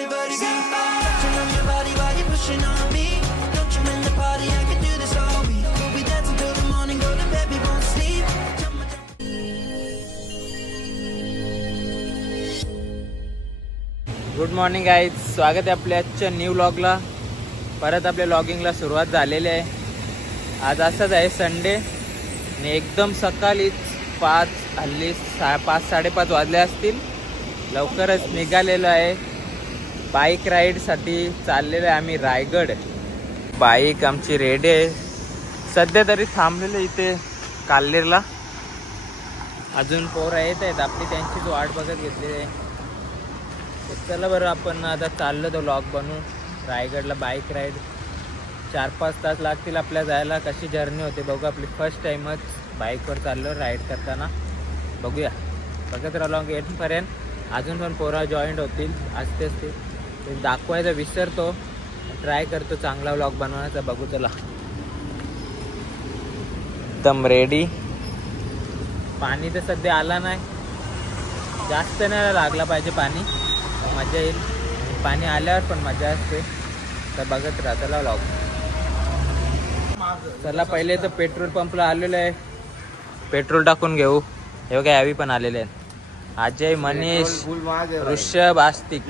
everybody get up. Touching on your body while you're pushing on me. Don't you end the party, I can do this all week. We'll be dancing till the morning, go to bed, we won't sleep. Good morning guys, स्वागत आहे आपल्या आजच्या new व्लॉगला. परत आपल्या व्लॉगिंगला सुरुवात झालेली आहे. आज असंच आहे संडे आणि एकदम सकाळीच 5:30-5:30 वाजले असतील. लवकरच निघालेलो आहे. बाईक राईडसाठी चाललेलो आहे आम्ही रायगड. बाईक आमची रेडी आहे. सध्या तरी थांबलेलो इथे काल्लेरला. अजून पोरं येत आहेत आपली, त्यांचीच वाट बघत घेतलेली आहे. चला बरं, आपण आता चाललो तो व्लॉग बनवू. रायगडला बाईक राईड 4-5 तास लागतील आपल्या जायला. कशी जर्नी होते बघू. आपली फर्स्ट टाईमच बाईकवर चाललो राईड करताना. बघूया, बघत राहिलो एंडपर्यंत. अजून पण पोरा जॉईंट होतील असते ते दाखवायचं विसरतो. ट्राय करतो चांगला व्लॉग बनवण्याचा. बघू चला. एकदम रेडी. पाणी तर सध्या आला नाही, जास्त नाही लागला पाहिजे पाणी, मजा येईल. पाणी आल्यावर पण मजा असते. तर बघत राहा चला व्लॉग. चला, पहिले तर पेट्रोल पंपला आलेलो आहे. पेट्रोल टाकून घेऊ. हे काय यावी पण आलेले आहेत. अजय, मनीष, ऋषभ, आस्तिक.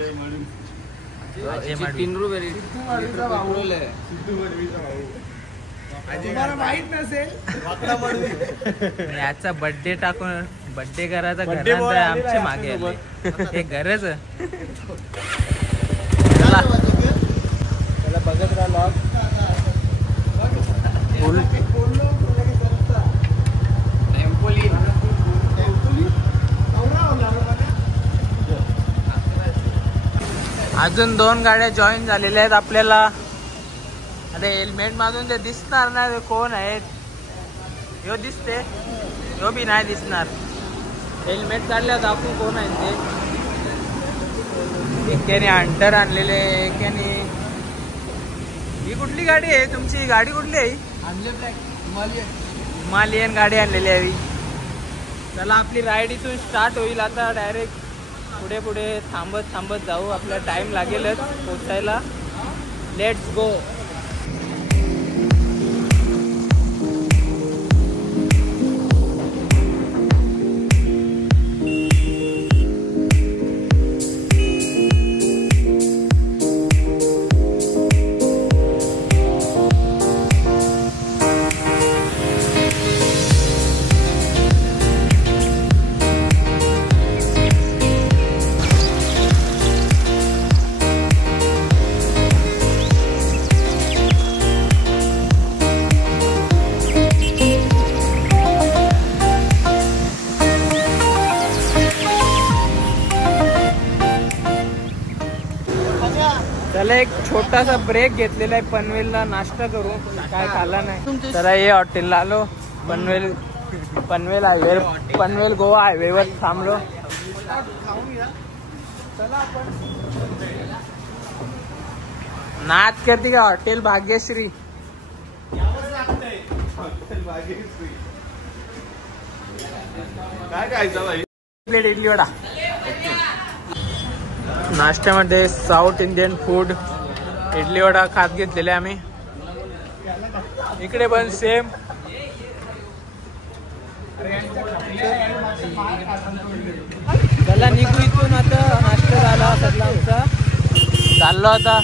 याचा बर्थडे टाकून बर्थडे करायचा घरात आमच्या मागे आले. हे गरज. चला बघत राहा व्लॉग. अजून 2 गाड्या जॉईन झालेल्या आहेत आपल्याला. आता हेल्मेट मागून ते दिसणार नाही कोण आहेत. ह्यो दिसते, ह्यो बी नाही दिसणार. हेल्मेट काढल्यावर दाखवू कोण आहेत ते. एकाने हंटर आणलेले, एकाने. ही कुठली गाडी आहे तुमची? गाडी कुठली आहे? हिमालयन गाडी आणलेली आहे. चला, आपली राईड इथून स्टार्ट होईल आता. डायरेक्ट पुढे पुढे थांबत जाऊ. आपल्याला टाइम लागेलच पोचायला. Let's go. त्याला एक छोटासा ब्रेक घेतलेला आहे. पनवेलला नाश्ता करू. काय खाल्ला नाही. तर हे हॉटेलला आलो. पनवेल हायवे, पनवेल गोवा हायवेवर थांबलो. नाच करते का हॉटेल भाग्यश्री. प्लेट इडली वडा. नाश्त्यामध्ये south Indian food idli vada खात घेतलेले आम्ही. इकडे पण सेम. चला निघू इथून आता. नाश्ता झाला सगळा आमचा. चाललो आता.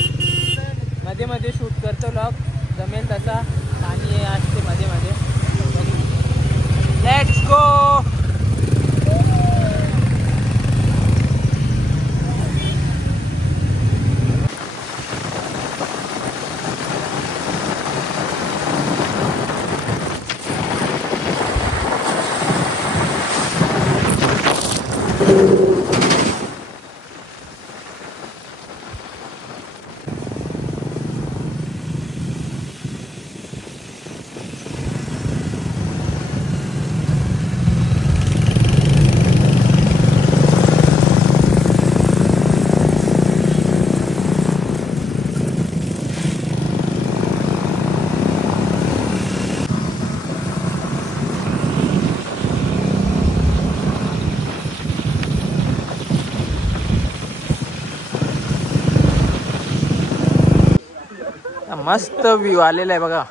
मध्ये मध्ये शूट करतो व्लॉग जमेल तसा. आणि असते मध्ये मध्ये. Let's go. मस्त व्ह्यू आलेला आहे बघा.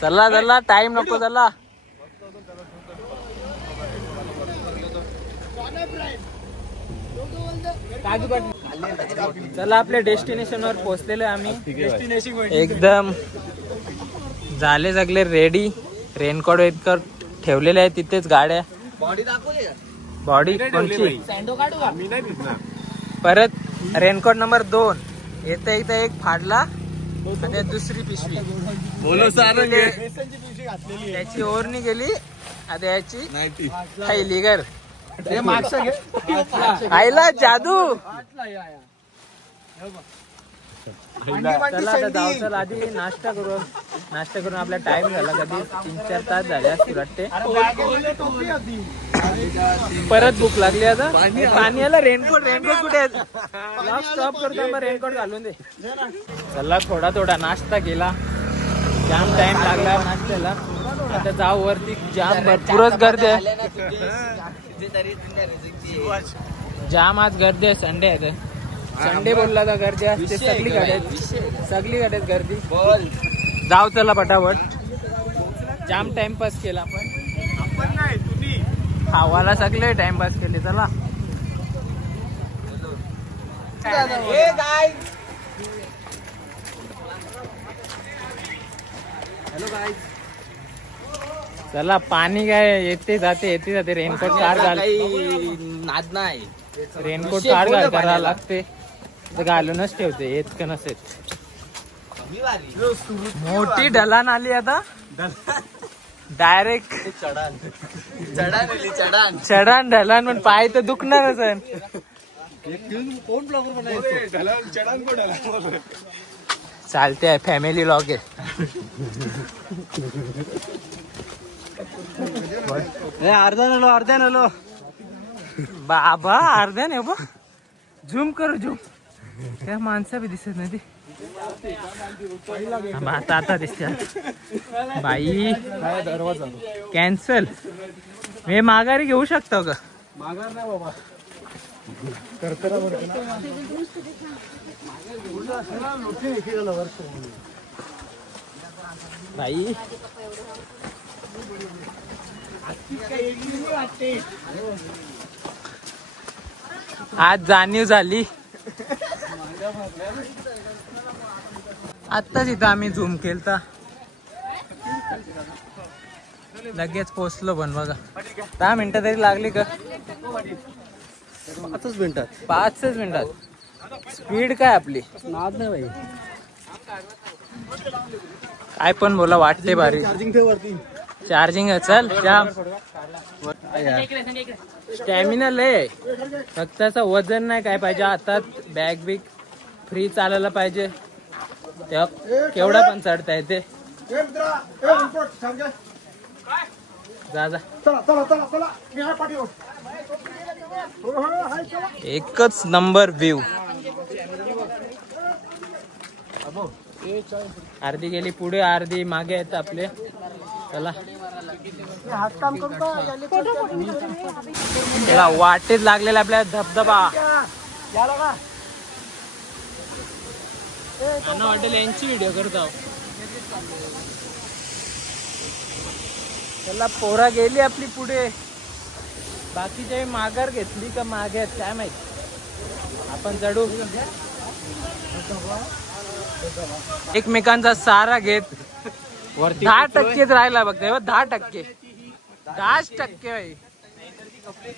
चला चला टाइम नको चला. चला आपल्या डेस्टिनेशन वर पोहोचलेलो आहे आम्ही. एकदम झाले सगळे रेडी. रेनकोट वेनकोट ठेवलेले आहे तिथेच गाड्या. बॉडी कोणची परत रेनकोट नंबर 2 येते इथे एक फाडला आणि दुसरी पिशवी त्याची ओरणी गेली. आता याची खायली घर आईला जादू. चला आता जाऊ. चला आधी नाश्ता करून आपला टाइम झाला कधी 3-4 तास झाले असतील वाटते. परत भूक लागली आता. पाणी आला. रेनकोट कुठे स्टॉप करतो मग रेनकोट घालून दे. चला थोडा नाश्ता केला. जाम टाइम लागला नाश्त्याला. आता जाऊ वरती. जाम भरपूरच गर्दी आहे. जाम आज गर्दी आहे. संडे आहे. संडे बोलला तर गर्दी असते सगळीकडे गर्दी. जाऊ चला पटापट. जाम टाइमपास केला आपण खावाला सगळे टाइमपास केले. चला चला. पाणी काय येते जाते रेनकोट कार नाद नाही. रेनकोट कार करायला लागते. घालूनच ठेवते येत का नसेल. मोठी ढलान आली आता. डायरेक्ट चढान ढलान पण पाय तर दुखणारच आहे. चालते आहे. फॅमिली लॉग आहे. अर्ध्या नलो बाबा. अर्ध्या नाही बा. झूम करू झूम. त्या माणसा बी दिसत नाही. आता दिसते बाई. कॅन्सल. हे माघारी घेऊ शकतो का? माघार नाही बाबा. बाई आज जाणीव झाली. आत्ताच इथं आम्ही झूम केलता. लगेच पोचलो पण बघा. 10 मिनिटं तरी लागली का? 5 मिनिटात. स्पीड काय आपली नाद नाही भाई. काय पण बोला वाटते भारी. चार्जिंग चल. जाम स्टॅमिना लय. फक्त असं वजन नाही काय पाहिजे हातात. बॅग बिग फ्री चालायला पाहिजे. तेव्हा केवढा पण चढता येते. जा एकच नंबर व्ह्यू. अर्धी गेली पुढे अर्धी मागे आहेत आपले. चला वाटेत लागलेला आपल्या धबधबा. वाटेल यांची व्हिडिओ करतो. चला पोरा गेली आपली पुढे. बाकीचे माघार घेतली का मागे आहेत काय माहित. आपण चढू. एकमेकांचा सारा घेत 10% राहिला बघ. 10%. 10% भाई.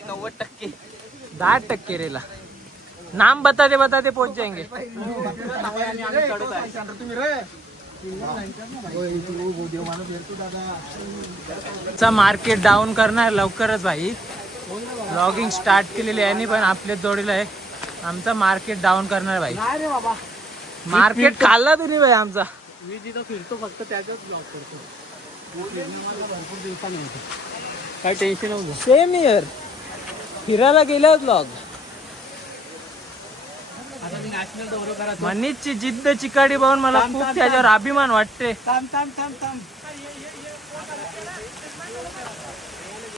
90%. 10% रेला. नाम बताते पहुंच जाएंगे. मार्केट डाऊन करणार लवकरच भाई. ब्लॉगिंग स्टार्ट केलेली आहे पण आपल्या जोडीला आहे. आमचा मार्केट डाऊन करणार भाई. मार्केट खाल्ला तुम्ही भाई आमचा. मी जिथं फिरतो फक्त त्याचाच ब्लॉग करतो. भरपूर दिवसांनी काय टेन्शन नव्हतं. सेम इयर फिरायला गेलो ब्लॉग. मनीषची जिद्द चिकाडी पाहून मला खूप त्याच्यावर अभिमान वाटते.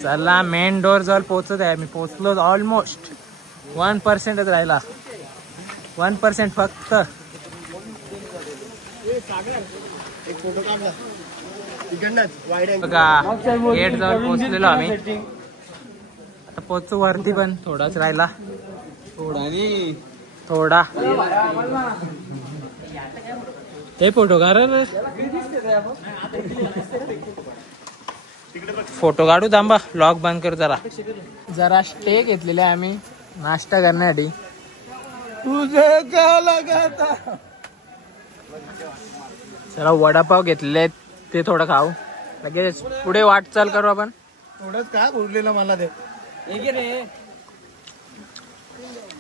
चला मेन डोर जवळ पोहोचत आहे. मी पोहोचलो ऑलमोस्ट. 1% राहिला. 1% फक्त. बघा गेट जवळ पोहोचलेलो आम्ही. आता पोहोचू वरती पण थोडाच राहिला. थोडा हे फोटो काढू थांबा. लॉक बंद कर. जरा स्टे घेतलेले आम्ही नाश्ता करण्यासाठी. चला वडापाव घेतलेले ते थोडं खाऊ. लगेच पुढे वाटचाल करू आपण. थोडंच काय उरलेलं मला ते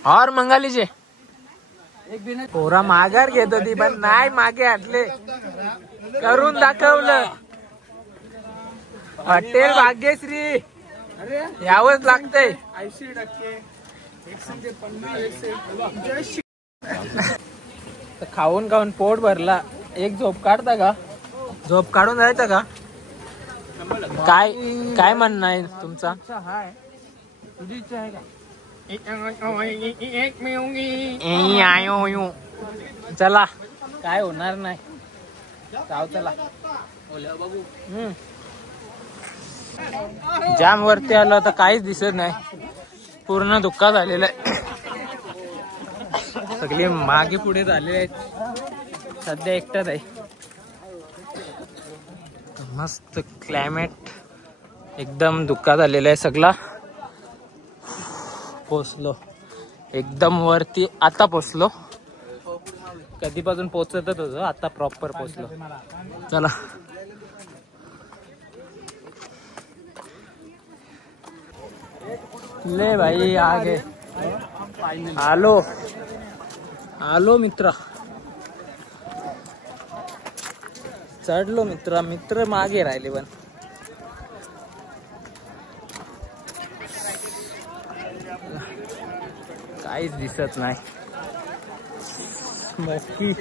और मंगालीचे पोरा माघार घेत होती पण नाही मागे हटले. करून दाखवलं. हॉटेल भाग्यश्री यावंच लागतंय. 80% खाऊन खाऊन पोट भरला. एक झोप काढता का? झोप काढून जायचं का? काय काय म्हणणं आहे तुमचा? चला काय होणार नाही. चला जाम वरती आलो तर काहीच दिसत नाही. पूर्ण धुक्का झालेला आहे. सगळे मागे पुढे झालेले आहेत. सध्या एकटाच आहे. मस्त क्लायमेट एकदम धुक्का झालेला आहे सगळा. पोचलो एकदम वरती. आता पोचलो. कधीपासून पोचतच होतो. आता प्रॉपर पोचलो. चला ले भाई आगे आलो आलो मित्र. चढलो मित्र. मित्र मागे राहिले पण काहीच दिसत नाही. बाकी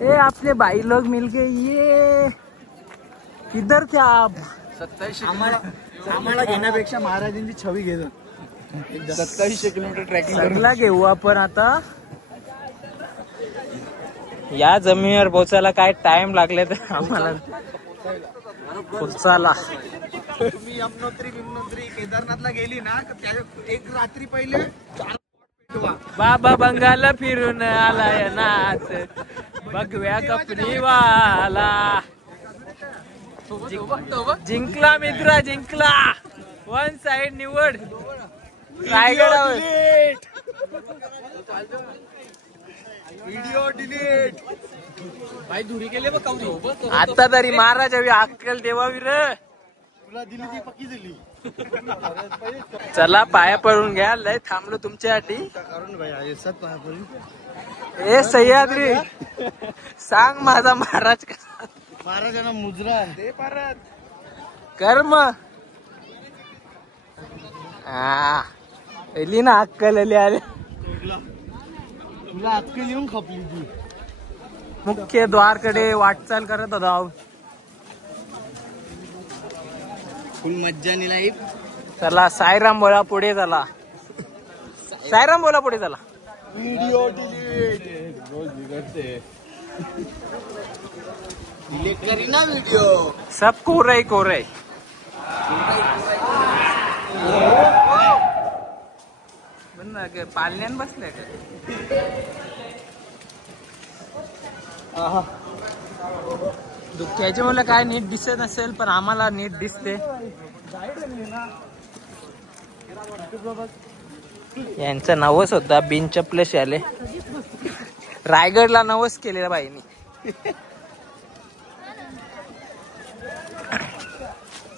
ए आपले भाई लोग मिलके ये किधर थे आप? 27 आम्हाला घेण्यापेक्षा महाराजांची छवी घेतो. 2700 किलोमीटर ट्रॅकिंग सगळा घेऊ आपण आता. या जमिनीवर पोचायला काय टाइम लागले तर आम्हाला पोचायला. मी यमुनोत्री केदारनाथला गेली ना एक रात्री पहिले बाबा बंगाल फिरून आलाय नाच बघव्या कपडीवाला. जिंकला मित्रा जिंकला. 1 साइड निवड रायगडावर. व्हिडिओ डिलीट भाई धुरी गेले बघ. आता तरी महाराज अक्कल देवावी रे. तुला दिली ती पक्की दिली. चला पाया पडून घ्या. लय थांबलो तुमच्यासाठी. ए सह्याद्री सांग माझा महाराज कसा. महाराजांना मुजरा ते परत कर्म. हा एली ना अक्कल आले. तुला अक्कल येऊन खपली ती. मुख्य द्वारकडे वाटचाल करत होता. फुल मज्जा नाही. चला साईराम बोला पुढे झाला. साईराम बोला पुढे झाला. व्हिडिओ डिलीट करी ना व्हिडिओ. सब कोरय कोरय. पालण्यान बसले का? दुःख्याचे मुलं काय नीट दिसत नसेल पण आम्हाला नीट दिसते. यांचा नवस होता बिन चपलेश आले. रायगडला नवस केलेला बाईनी.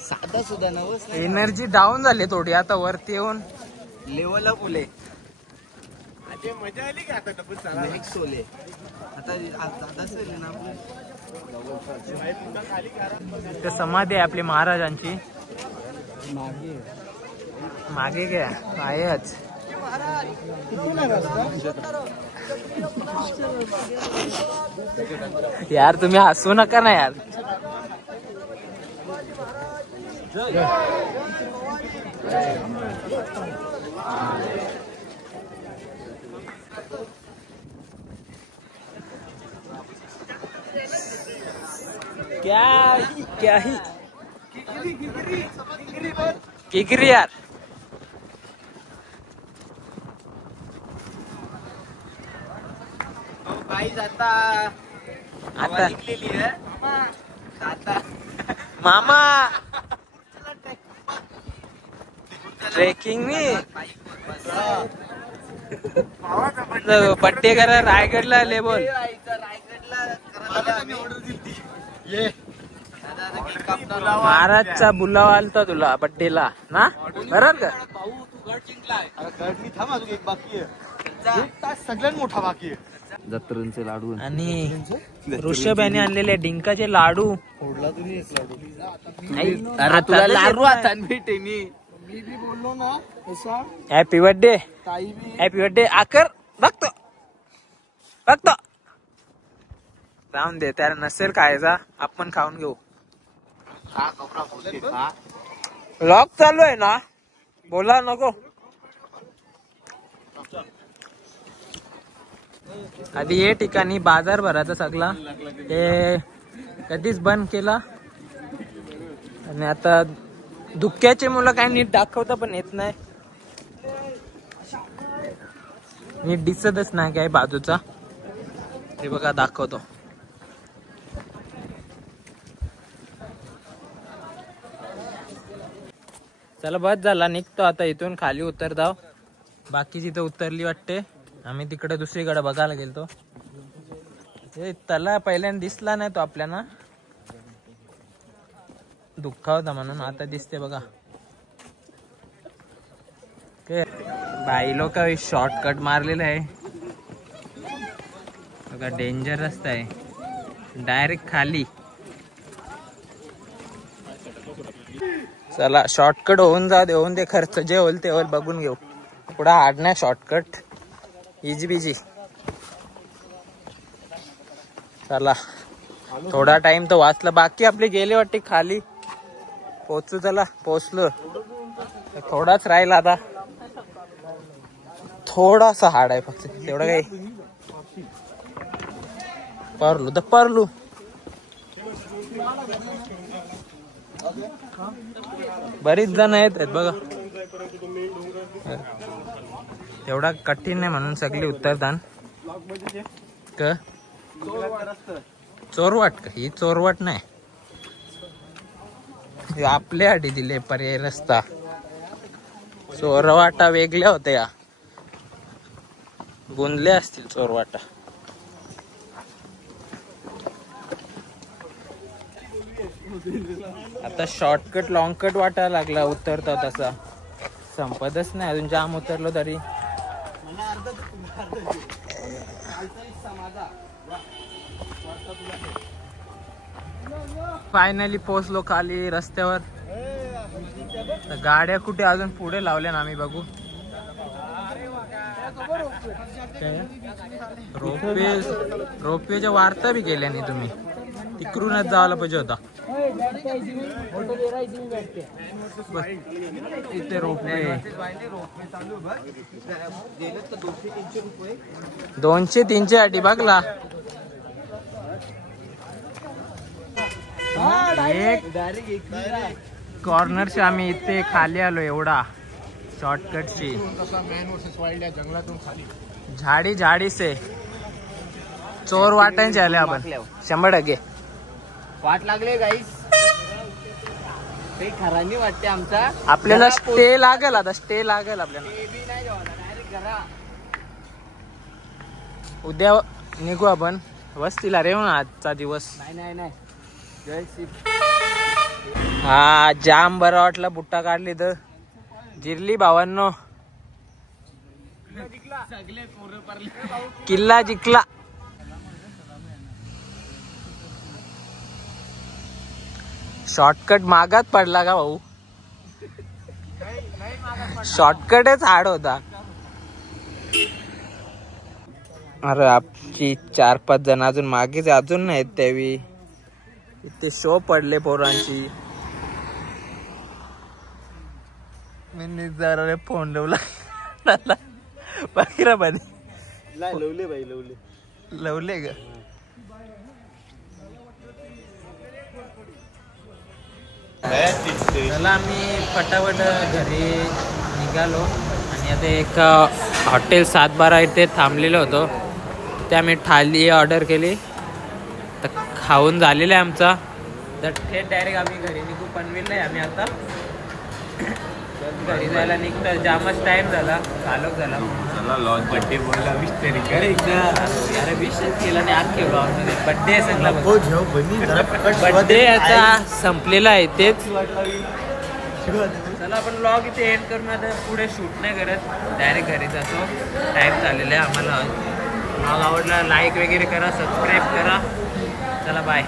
साधा सुद्धा नवस. एनर्जी डाऊन झाली थोडी. आता वरती येऊन लेवलला फुले. मजा आली की आता नेक्स्ट सोले. आता ते समाधी आहे आपली महाराजांची. मागे घ्या आहेच. यार तुम्ही हसू नका ना यार. क्या ही किकरी यार. आता निघलेली आहे मामा. ट्रेकिंग पट्टे करा रायगडला लेबल. महाराजचा बुलावा आलता तुला बड्डेला ना, बरोबर का? सगळ्यात मोठा बाकी आहे. जत्रेंचे लाडू आणि ऋषभ यांनी आणलेले डिंकाचे लाडू. फोडला तुम्ही एक लाडू. अरे तुला लाडू आता भेटे मी बी बोललो ना तसा. हॅपी बर्थडे, ताई बी हॅपी बर्थडे. आकर बघतो बघतो. जाऊन दे, त्याला नसेल खायचा, आपण खाऊन घेऊ. लॉक चालू आहे ना, बोला नको. आधी हे ठिकाणी बाजार भराचा सगळा ते कधीच बंद केला. आणि आता धुक्याचे मुलं काय नीट दाखवता पण येत नाही, नीट दिसतच नाही काय बाजूचा. हे बघा दाखवतो. चला बस झाला, निघतो आता इथून. खाली उतरताव, बाकी जिथं उतरली वाटते. आम्ही तिकडे दुसरीकडे बघायला गेलतो. त्याला पहिल्यांदा दिसला नाही तो आपल्याला, दुःखा होता म्हणून. आता दिसते बघा. बाई लोक शॉर्टकट मारलेला आहे बघा. डेंजर रस्ता आहे, डायरेक्ट खाली. चला शॉर्टकट होऊन होऊन दे. खर्च जे होईल ते होईल, बघून घेऊ. पुढे हार्ड नाही शॉर्टकट, इजी बिजी. चला थोडा टाइम तर वाचला, बाकी आपले गेले वाटते खाली. पोचू, चला पोचलो. थोडाच राहिला आता, थोडासा हार्ड आहे फक्त, तेवढं काही. परलू तर परलू. बरीच जण आहेत बघा. एवढा कठीण नाही म्हणून सगळी उतरतान. चोरवाट का? ही चोरवाट नाही, आपल्या आधी दिले पर्याय रस्ता. चोरवाटा वेगळ्या होत्या, गुंदले असतील चोरवाटा. आता शॉर्टकट लॉंगकट वाटायला लागला उतरता, तसा संपतच नाही अजून. जाम उतरलो तरी. फायनली पोहोचलो खाली रस्त्यावर. गाड्या कुठे अजून पुढे लावल्या ना, आम्ही बघू. रोपवेच्या वार्ता बी केल्या नाही तुम्ही, तिकडूनच जायला पाहिजे होता. इथे रोपवे 200-300 अटी बघला. एक कॉर्नरशी आम्ही इथे खाली आलो. एवढा शॉर्टकटची झाडी से चोर वाटायचे आले आपण 100%. वाट लागले गाईस, काही खरा नाही वाटते आमचा. आपल्याला स्टे लागेल, आता स्टे लागेल आपल्याला. उद्या निघू आपण वस्तीला. रे ना आजचा दिवस. नाही जय श्री. हा जाम बरं वाटलं. बुट्टा काढली तर जिरली भावांनो. किल्ला जिंकला. शॉर्टकट मागात पडला का भाऊ? शॉर्टकटच हार्ड होता. अरे आमची 4-5 जण अजून मागेच अजून नाहीत. त्यावेळी इथे शो पडले पोरांची. मी जरा फोन लावला बाकीरामध्ये लवले बाई लवले लवले ग. चला आम्ही फटाफट घरी निघालो आणि आता एक हॉटेल 7-12 इथे थांबलेलो होतो. ते आम्ही थाली ऑर्डर केली तर खाऊन झालेलं आहे आमचा. तर थेट डायरेक्ट आम्ही घरी निघू पनवेलला आहे आम्ही आता. घरी जायला निघतं जामच टाइम झाला चालक झाला. चला लॉन्च बड्डे बोलला विश तरी कर एकदा. अरे विशच केला नाही आज केलो बड्डे सगळा बड्डे आता संपलेला आहे तेच. चला आपण ब्लॉग इथे एंड करून आता पुढे शूट नाही करत डायरेक्ट घरी जातो. टाईम झालेला आहे आम्हाला. ब्लॉग आवडला लाईक वगैरे करा सबस्क्राईब करा. चला बाय.